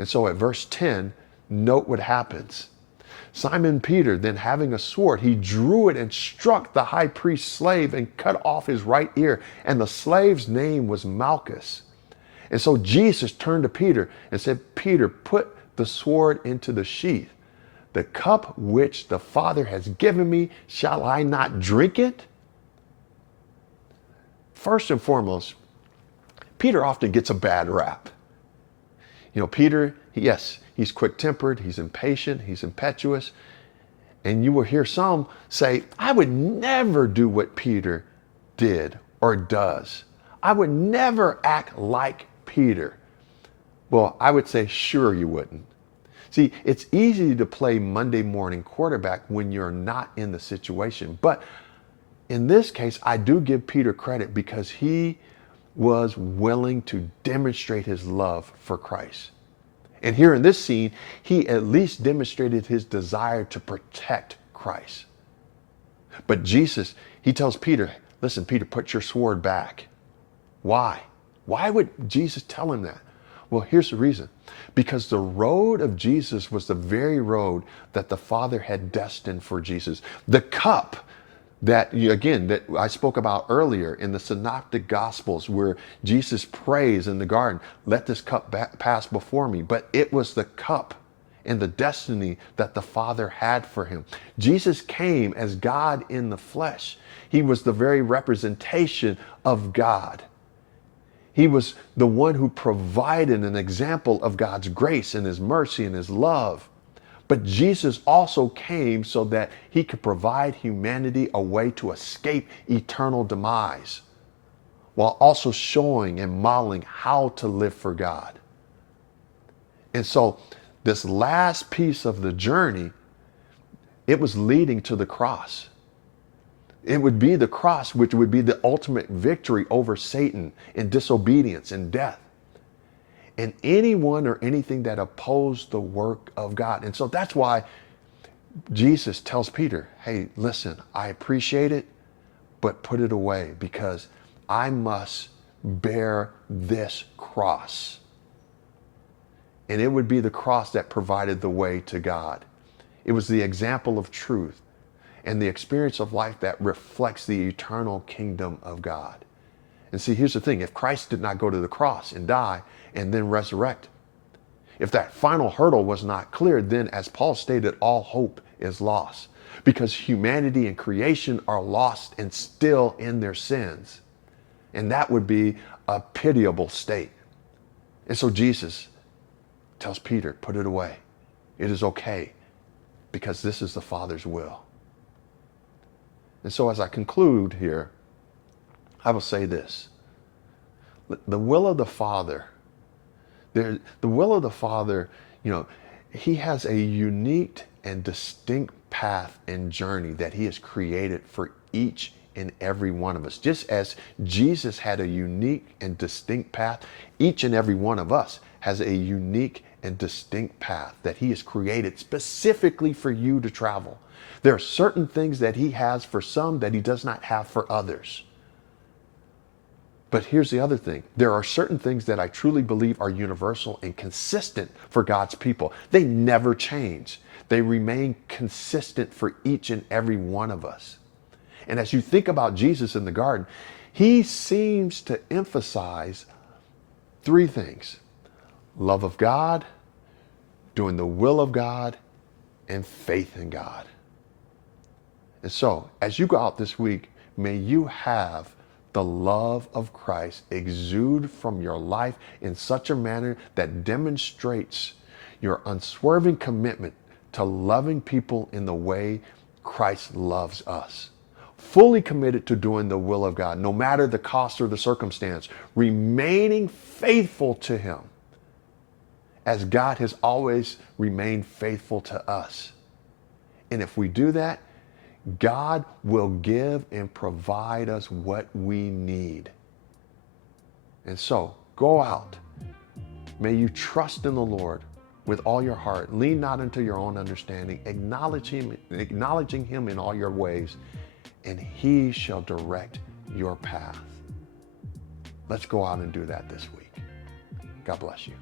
And so at verse 10, note what happens. Simon Peter, then having a sword, he drew it and struck the high priest's slave and cut off his right ear. And the slave's name was Malchus. And so Jesus turned to Peter and said, Peter, put the sword into the sheath. The cup which the Father has given me, shall I not drink it? First and foremost, Peter often gets a bad rap. You know, Peter, yes, he's quick-tempered, he's impatient, he's impetuous. And you will hear some say, I would never do what Peter did or does. I would never act like Peter. Well, I would say, sure you wouldn't. See, it's easy to play Monday morning quarterback when you're not in the situation. But in this case, I do give Peter credit because he was willing to demonstrate his love for Christ. And here in this scene, he at least demonstrated his desire to protect Christ. But Jesus, he tells Peter, listen, Peter, put your sword back. Why? Why would Jesus tell him that? Well, here's the reason. Because the road of Jesus was the very road that the Father had destined for Jesus. The cup that I spoke about earlier in the synoptic gospels where Jesus prays in the garden, let this cup pass before me. But it was the cup and the destiny that the Father had for him. Jesus came as God in the flesh. He was the very representation of God. He was the one who provided an example of God's grace and his mercy and his love. But Jesus also came so that he could provide humanity a way to escape eternal demise, while also showing and modeling how to live for God. And so this last piece of the journey, it was leading to the cross. It would be the cross, which would be the ultimate victory over Satan and disobedience and death. And anyone or anything that opposed the work of God. And so that's why Jesus tells Peter, hey, listen, I appreciate it, but put it away because I must bear this cross. And it would be the cross that provided the way to God. It was the example of truth and the experience of life that reflects the eternal kingdom of God. And see, here's the thing. If Christ did not go to the cross and die and then resurrect, if that final hurdle was not cleared, then as Paul stated, all hope is lost because humanity and creation are lost and still in their sins. And that would be a pitiable state. And so Jesus tells Peter, put it away. It is okay because this is the Father's will. And so as I conclude here, I will say this. The will of the Father, the will of the Father, he has a unique and distinct path and journey that he has created for each and every one of us. Just as Jesus had a unique and distinct path, each and every one of us has a unique and distinct path that he has created specifically for you to travel. There are certain things that he has for some that he does not have for others. But here's the other thing. There are certain things that I truly believe are universal and consistent for God's people. They never change. They remain consistent for each and every one of us. And as you think about Jesus in the garden, he seems to emphasize three things: love of God, doing the will of God, and faith in God. And so, as you go out this week, may you have the love of Christ exude from your life in such a manner that demonstrates your unswerving commitment to loving people in the way Christ loves us. Fully committed to doing the will of God, no matter the cost or the circumstance, remaining faithful to him as God has always remained faithful to us. And if we do that, God will give and provide us what we need. And so, go out. May you trust in the Lord with all your heart. Lean not into your own understanding. Acknowledging him in all your ways, and he shall direct your path. Let's go out and do that this week. God bless you.